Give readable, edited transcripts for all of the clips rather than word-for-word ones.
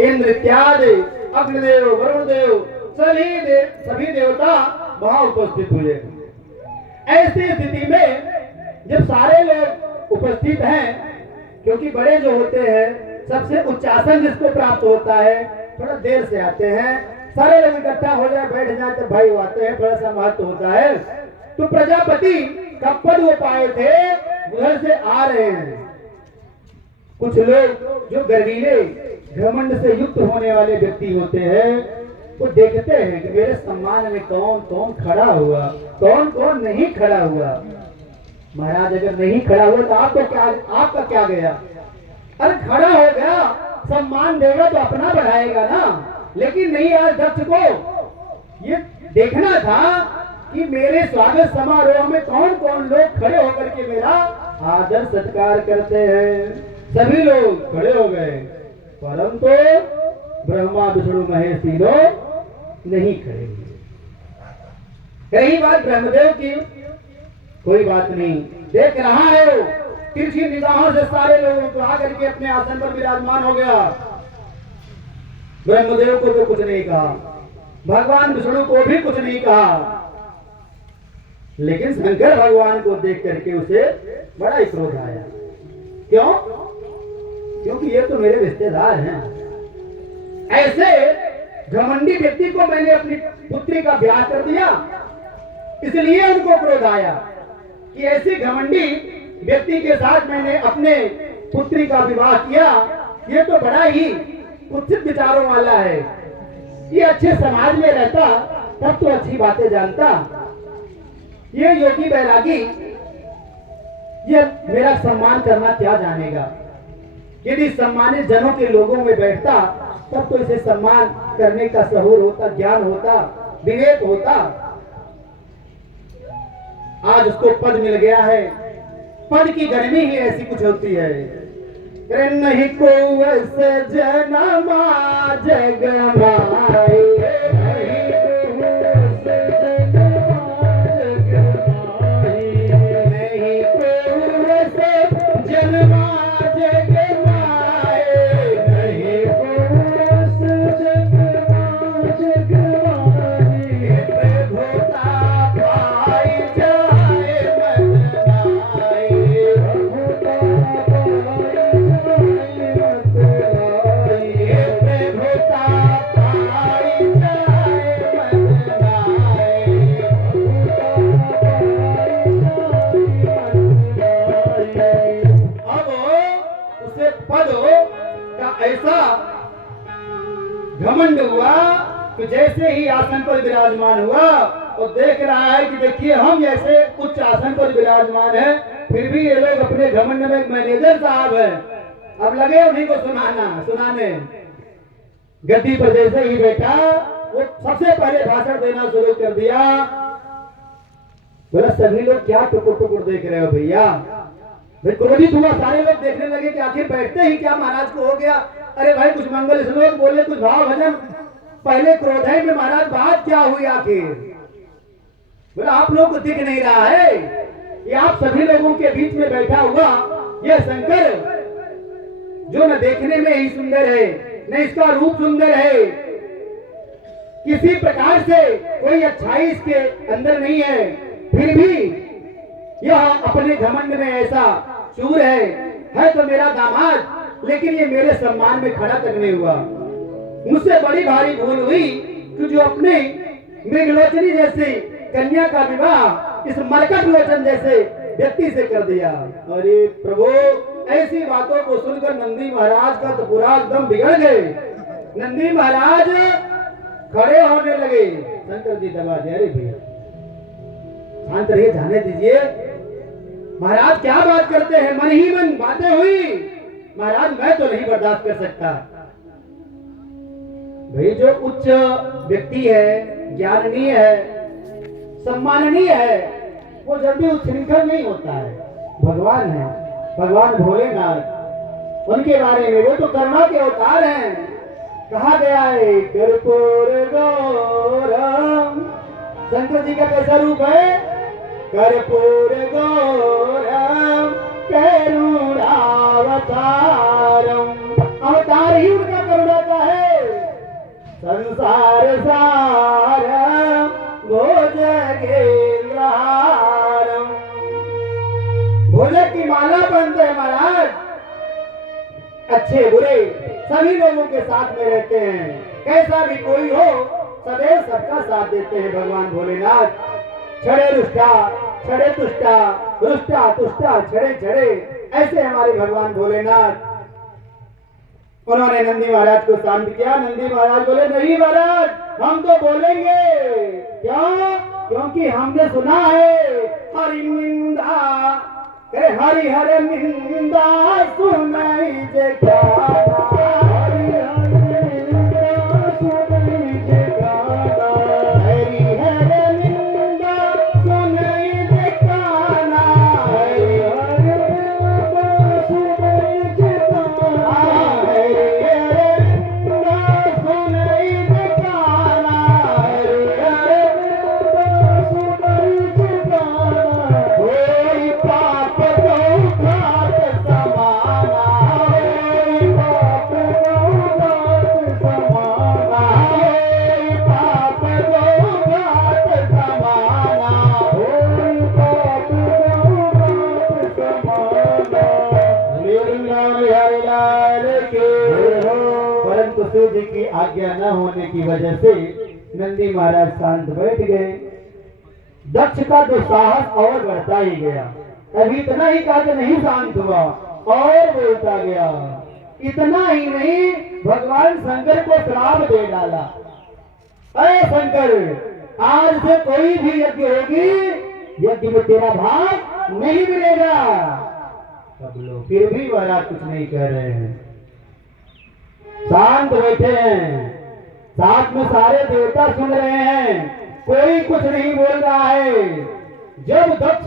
इंद्र इत्यादि अग्निदेव वरुण देव सभी देवता वहां उपस्थित हुए। ऐसी स्थिति में जब सारे लोग उपस्थित हैं, क्योंकि बड़े जो होते हैं सबसे उच्च आसन जिसको प्राप्त होता है थोड़ा देर से आते हैं, सारे लोग इकट्ठा हो जाए बैठ जाए तो भाई आते हैं, थोड़ा सा महत्व होता है। तो प्रजापति कब पद वो पाए थे उधर से आ रहे हैं। कुछ लोग जो गर्वीले घमंड से युक्त होने वाले व्यक्ति होते हैं वो देखते हैं कि मेरे सम्मान में कौन कौन खड़ा हुआ, कौन कौन नहीं खड़ा हुआ। महाराज अगर नहीं खड़ा हुआ तो आपका क्या गया? अरे खड़ा हो गया, सम्मान देगा तो अपना बढ़ाएगा ना। लेकिन नहीं, आज दक्ष को ये देखना था कि मेरे स्वागत समारोह में कौन कौन लोग खड़े होकर के मेरा आदर सत्कार करते हैं। सभी लोग खड़े हो गए, परंतु ब्रह्मा विष्णु महेश तीनों नहीं खड़े हुए। रही बात ब्रह्मदेव की, कोई बात नहीं, देख रहा है वो तिरछी निगाहों से सारे लोगों को आकर के अपने आसन पर विराजमान हो गया। ब्रह्मदेव को तो कुछ नहीं कहा, भगवान विष्णु को भी कुछ नहीं कहा, लेकिन शंकर भगवान को देख करके उसे बड़ा ही क्रोध आया। क्यों? क्योंकि ये तो मेरे रिश्तेदार हैं। ऐसे घमंडी व्यक्ति को मैंने अपनी पुत्री का ब्याह कर दिया, इसलिए उनको क्रोध आया कि ऐसे घमंडी व्यक्ति के साथ मैंने अपने पुत्री का विवाह किया। ये तो बड़ा ही कुत्सित विचारों वाला है, ये अच्छे समाज में रहता तब तो अच्छी बातें जानता। ये योगी बैरागी ये मेरा सम्मान करना क्या जानेगा? यदि सम्मानित जनों के लोगों में बैठता तब तो इसे सम्मान करने का सहूर होता, ज्ञान होता, विवेक होता। आज उसको पद मिल गया है, पद की गर्मी ही ऐसी कुछ होती है। नहीं को ऐसे जनमा जग माए, घमंड हुआ तो जैसे ही आसन पर विराजमान हुआ और देख रहा है कि देखिए हम जैसे उच्च आसन पर विराजमान है, फिर भी ये लोग अपने घमंड में मैनेजर साहब है, अब लगे उन्हीं को सुनाने। गद्दी पर जैसे ही बैठा वो सबसे पहले भाषण देना शुरू कर दिया। बोला सभी लोग क्या टुकुर टुकुर देख रहे हो भैया? क्रोधित हुआ, सारे लोग देखने लगे कि आखिर बैठते ही क्या महाराज को हो गया। अरे भाई कुछ मंगल श्लोक बोले, कुछ भाव भजन, पहले क्रोध है में महाराज बात क्या हुई आखिर? बोला आप लोग को दिख नहीं रहा है, ये आप सभी लोगों के बीच में बैठा हुआ यह शंकर जो न देखने में ही सुंदर है न इसका रूप सुंदर है, किसी प्रकार से कोई अच्छाई इसके अंदर नहीं है, फिर भी यह अपने घमंड में ऐसा चूर है तो मेरा दामाद, लेकिन ये मेरे सम्मान में खड़ा तक नहीं हुआ। मुझसे बड़ी भारी भूल हुई कि जो अपने मृगलोचनी जैसी कन्या का विवाह इस मरकट लोचन जैसे व्यक्ति से कर दिया। अरे प्रभु, ऐसी बातों को सुनकर नंदी महाराज का तो पूरा एकदम बिगड़ गए। नंदी महाराज खड़े होने लगे। शंकर जी दबा दिया, अरे भैया शांत रहिए, जाने दीजिए। महाराज क्या बात करते हैं, मन ही मन बातें हुई। महाराज मैं तो नहीं बर्दाश्त कर सकता। भाई जो उच्च व्यक्ति है, ज्ञाननीय है, सम्माननीय है, वो जल्दी उच्छृंखल नहीं होता है। भगवान है, भगवान भोलेनाथ, उनके बारे में वो तो करुणा के अवतार हैं। कहा गया है कर्पूर गौरम, शंकर जी का कैसा रूप है? कर्पूर गौरम करुणावतारम, अवतार ही उनका का करुणा का है। संसार सार भोजगेंद्रहारम, भोजक की माला बनते हैं महाराज। अच्छे बुरे सभी लोगों के साथ में रहते हैं, कैसा भी कोई हो सदैव सबका साथ देते हैं भगवान भोलेनाथ। छड़े रुष्टा छड़े तुष्टा, रुष्टा तुष्टा छड़े छड़े, ऐसे हमारे भगवान भोलेनाथ। उन्होंने नंदी महाराज को शांत किया। नंदी महाराज बोले नहीं महाराज, हम तो बोलेंगे। क्यों? क्योंकि हमने सुना है हरि निंदा, हरि हर निंदा सुनाई जे गाना, हरि हर निंदा सुनाई जे गाना, हरि हर निंदा सुनाई जे गाना, हरि हर निंदा सुनाई जे गाना, हरि हर निंदा सुनाई जे गाना, हरि हर निंदा सुनाई जे गाना। कोई पाप को घात समाना, कोई पाप को घात समाना, कोई पाप को घात समाना, कोई पाप को घात समाना। हरि लाल के। परंतु सूर्य की आज्ञा न होने की वजह से नंदी महाराज शांत बैठ गए। दक्ष का जो साहस और बढ़ता ही गया। अभी इतना ही कहा कि नहीं शांत हुआ और बोलता गया। इतना ही नहीं, भगवान शंकर को श्राप दे डाला। अरे शंकर, आज से कोई भी यज्ञ होगी, यज्ञ में तेरा भाग नहीं मिलेगा। सब लोग फिर भी महाराज कुछ नहीं कह रहे हैं, शांत बैठे हैं। साथ में सारे देवता सुन रहे हैं, कोई कुछ नहीं बोल रहा है। जब दक्ष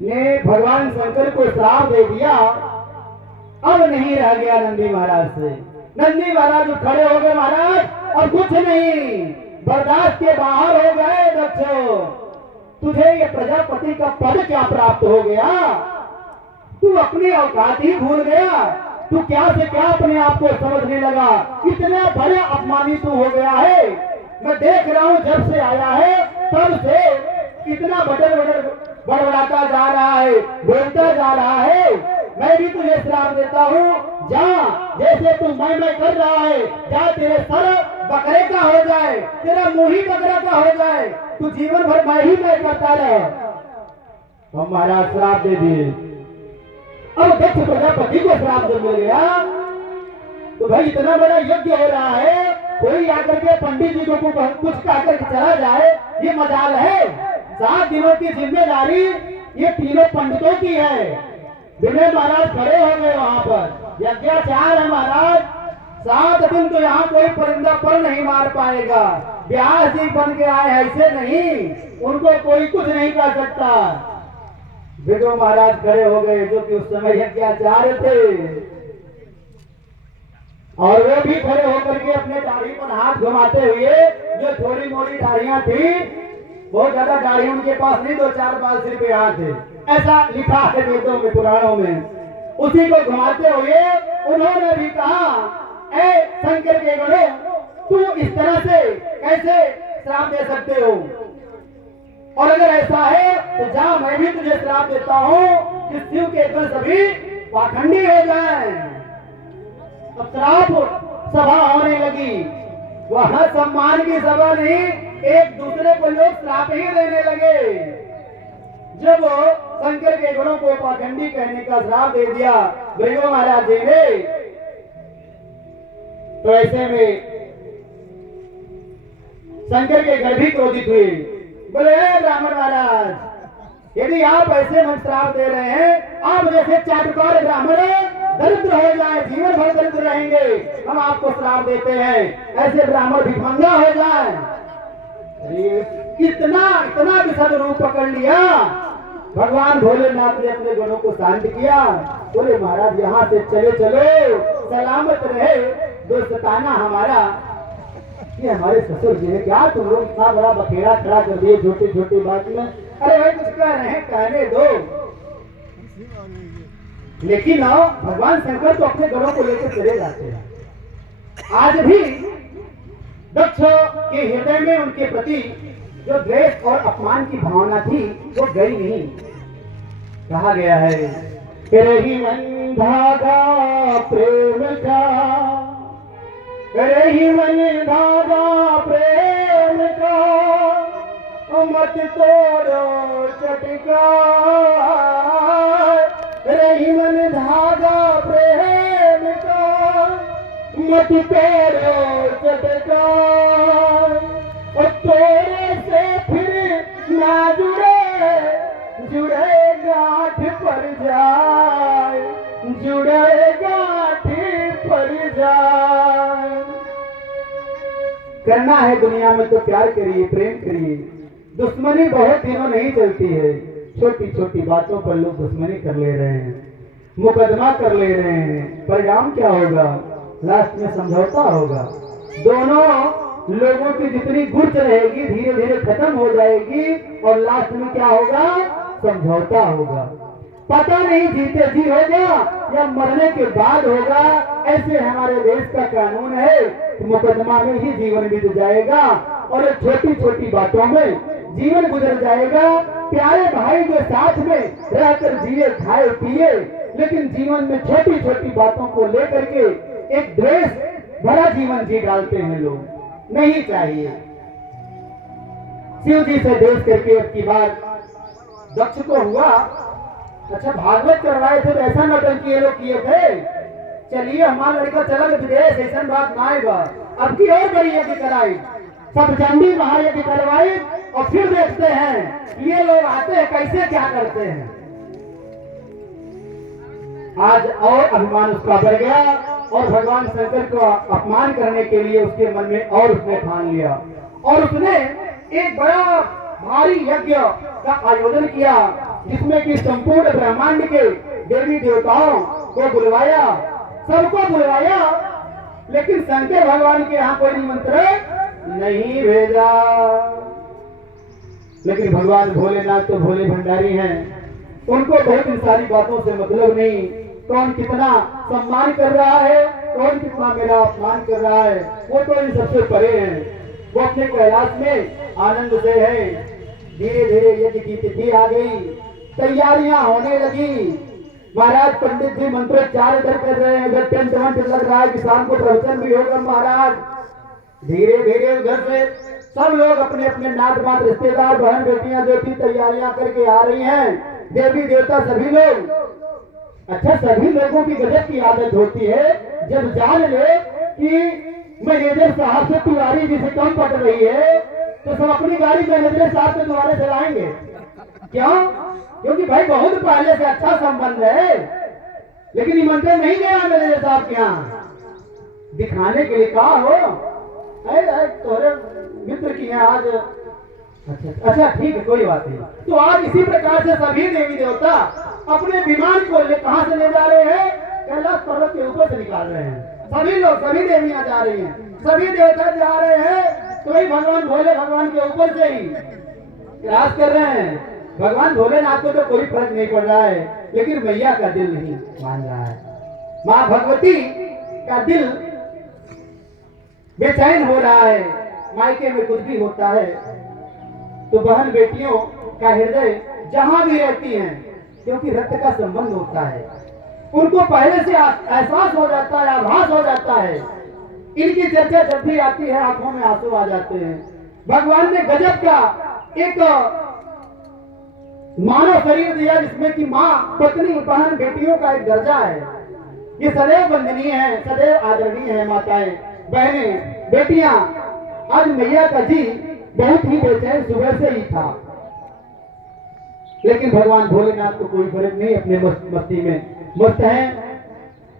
ने भगवान शंकर को श्राप दे दिया, अब नहीं रह गया नंदी महाराज से। नंदी महाराज खड़े हो गए, महाराज और कुछ नहीं, बर्दाश्त के बाहर हो गए। दक्ष, तुझे ये प्रजापति का पद क्या प्राप्त हो गया? तू अपनी औकात ही भूल गया। तू क्या से क्या अपने आप को समझने लगा। इतना बड़ा अपमानित तू हो गया है। मैं देख रहा हूँ जब से आया है तब से इतना बड़बड़ाता जा रहा है, बोलता जा रहा है। मैं भी तुझे श्राप देता हूँ, जा, जैसे तू मैं कर रहा है, जा तेरे सर बकरे का हो जाए, तेरा मुंह ही बकरा का हो जाए, तू जीवन भर मैं करता रहे। हम महाराज श्राप दे दिए। अब दक्ष प्रजापति को श्राप जब मिल गया तो भाई इतना बड़ा यज्ञ हो रहा है, कोई आकर के पंडित जी को कुछ कहकर चला जाए, ये मजाल है। 7 दिनों की जिम्मेदारी ये तीनों पंडितों की है। विनय महाराज खड़े हो गए वहां पर। यज्ञाचार है महाराज, 7 दिन तो यहाँ कोई परिंदा पर नहीं मार पाएगा। व्यास जी बन के आए ऐसे नहीं, उनको कोई कुछ नहीं कर सकता। विदो महाराज खड़े हो गए जो कि उस समय यज्ञाचार्य थे, और वो भी खड़े होकर के अपने दाढ़ी पर हाथ घुमाते हुए, जो थोड़ी मोड़ी दाढ़ियां थी, बहुत ज्यादा दाढ़ी उनके पास नहीं, 2-4 बाल सिर पे यहाँ थे, ऐसा लिखा है वेदों में पुराणों में। उसी को घुमाते हुए उन्होंने भी कहा, ऐ शंकर के गणों, तू इस तरह से कैसे श्राप दे सकते हो? और अगर ऐसा है तो जा, मैं भी तुझे श्राप देता हूँ कि शिव के गण सभी पाखंडी हो जाएं। अब श्राप सभा होने लगी। वहां सम्मान की सभा नहीं, एक दूसरे को लोग श्राप ही देने लगे। जब शंकर के गुणों को पाखंडी कहने का श्राप दे दिया भृगु महाराज जी ने, तो ऐसे में शंकर के गण भी क्रोधित हुए। बोले, ब्राह्मण महाराज, यदि आप ऐसे मन श्राप दे रहे हैं, आप जैसे चाटुकार ब्राह्मण दरिद्र हो जाए, जीवन भर दरिद्र रहेंगे, हम आपको श्राप देते हैं, ऐसे ब्राह्मण भिखमंगा हो जाए। इतना विषद रूप पकड़ लिया। भगवान भोलेनाथ ने अपने गुणों को शांत किया। बोले, महाराज यहाँ से चले चलो, सलामत रहे। जो सताना हमारा, ये हमारे ससुर जी ने, क्या तुम लोग इतना बड़ा बखेड़ा खड़ा कर दिए छोटी छोटी बात में? अरे भाई कुछ कह रहे हैं, कहने दो। लेकिन भगवान शंकर तो अपने गणों को लेकर चले जाते हैं। आज भी दक्ष के हृदय में उनके प्रति जो द्वेष और अपमान की भावना थी वो गई नहीं। कहा गया है रही मन धागा प्रेम का, रही मन धागा प्रेम का, मत तोड़ो चटका, रही मन धागा प्रेम का, मत तोड़ो चटका, और तोड़े से फिर ना जुड़े, जुड़े गांठ पर जाए, जुड़े गांठ पर जाए। करना है दुनिया में तो प्यार करिए, प्रेम करिए। दुश्मनी बहुत दिनों नहीं चलती है, छोटी छोटी बातों पर लोग दुश्मनी कर ले रहे हैं, मुकदमा कर ले रहे हैं। परिणाम क्या होगा? लास्ट में समझौता होगा। दोनों लोगों की जितनी गुर्ज रहेगी धीरे धीरे खत्म हो जाएगी और लास्ट में क्या होगा? समझौता होगा। पता नहीं जीते जी होगा या मरने के बाद होगा। ऐसे हमारे देश का कानून है, मुकदमा में ही जीवन बीत जाएगा और छोटी छोटी बातों में जीवन गुजर जाएगा। प्यारे भाई जो साथ में रहकर जिए खाए पिए, लेकिन जीवन में छोटी छोटी बातों को लेकर के एक द्वेष भरा जीवन जी डालते हैं लोग। नहीं चाहिए। शिव जी से द्वेष करके अब की बार दक्ष को हुआ, अच्छा भागवत करवाए थे तो ऐसा नौटंकी ये लोग किए थे, चलिए हमारा लड़का चला विदेश, ऐसा बात ना आएगा। अब की और बड़ी यज्ञ कराई, सब चंडी महायज्ञ करवाई और फिर देखते हैं ये लोग आते हैं कैसे क्या करते हैं। आज और अभिमान उसका बढ़ गया और भगवान शंकर को अपमान करने के लिए उसके मन में और उसने ठान लिया और उसने एक बड़ा भारी यज्ञ का आयोजन किया जिसमें कि संपूर्ण ब्रह्मांड के देवी देवताओं को बुलवाया, सबको बुलवाया, लेकिन शंकर भगवान के यहाँ कोई निमंत्रण नहीं भेजा। लेकिन भगवान भोलेनाथ तो भोले भंडारी हैं, उनको बहुत इन सारी बातों से मतलब नहीं। कौन कितना सम्मान कर रहा है, कौन कितना मेरा अपमान कर रहा है, वो तो इन सबसे परे हैं। वो अपने कैलाश में आनंद से है। धीरे धीरे यज्ञ की तिथि आ गई, तैयारियां होने लगी। महाराज पंडित जी मंत्रोच्चार इधर कर रहे हैं, इधर टेंट वेंट लग रहा है कि शाम को प्रवचन भी होगा महाराज। धीरे धीरे उधर से सब लोग अपने अपने नात बात रिश्तेदार बहन बेटियां जो थी तैयारियां करके आ रही हैं, देवी देवता सभी लोग। अच्छा सभी लोगों की गजब की आदत होती है, जब जान ले कि मैनेजर साहब से तिवारी जी से कम पड़ रही है तो सब अपनी गाड़ी मैनेजर साहब के द्वारे चलाएंगे। क्यों? क्योंकि भाई बहुत पहले से अच्छा संबंध है, लेकिन निमंत्रण नहीं गया मैनेजर साहब के यहाँ दिखाने के लिए। कहा हो तोरे मित्र की है आज, अच्छा ठीक है कोई बात नहीं। तो आज इसी प्रकार से सभी देवी देवता अपने विमान को कहां से ले जा रहे हैं? कैलाश पर्वत के ऊपर से निकाल रहे हैं। सभी लोग, सभी देवियां जा रही हैं, सभी देवता जा रहे हैं, तो ही भगवान भोले भगवान के ऊपर से ही राज कर रहे हैं। भगवान भोलेनाथ को तो कोई फर्क नहीं पड़ रहा है, लेकिन मैया का दिल नहीं मान रहा है। माँ भगवती का दिल बेचैन हो रहा है। मायके में कुछ भी होता है तो बहन बेटियों का हृदय जहां भी रहती हैं, क्योंकि रक्त का संबंध होता है, उनको पहले से एहसास हो जाता है, आभास हो जाता है। इनकी चर्चा जब भी आती है आंखों में आंसू आ जाते हैं। भगवान ने गजब का एक मानव शरीर दिया जिसमें कि माँ पत्नी बहन बेटियों का एक दर्जा है। ये सदैव वंदनीय है, सदैव आदरणीय है। माताएं बहनें बेटियां, आज मैया का जी बहुत ही बेचैन सुबह से ही था, लेकिन भगवान भोलेनाथ को कोई फर्क नहीं, अपने मस्ती में मस्त हैं।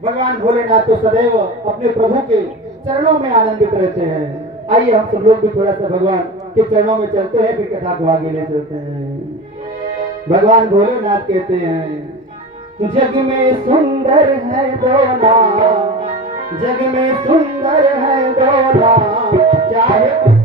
भगवान भोलेनाथ तो सदैव अपने प्रभु के चरणों में आनंदित रहते हैं। आइए हम सब लोग भी थोड़ा सा भगवान के चरणों में चलते हैं, फिर कथा को आगे ले चलते हैं। भगवान भोलेनाथ कहते हैं जग में सुंदर है दोना, जग में सुंदर है दोना, चाहे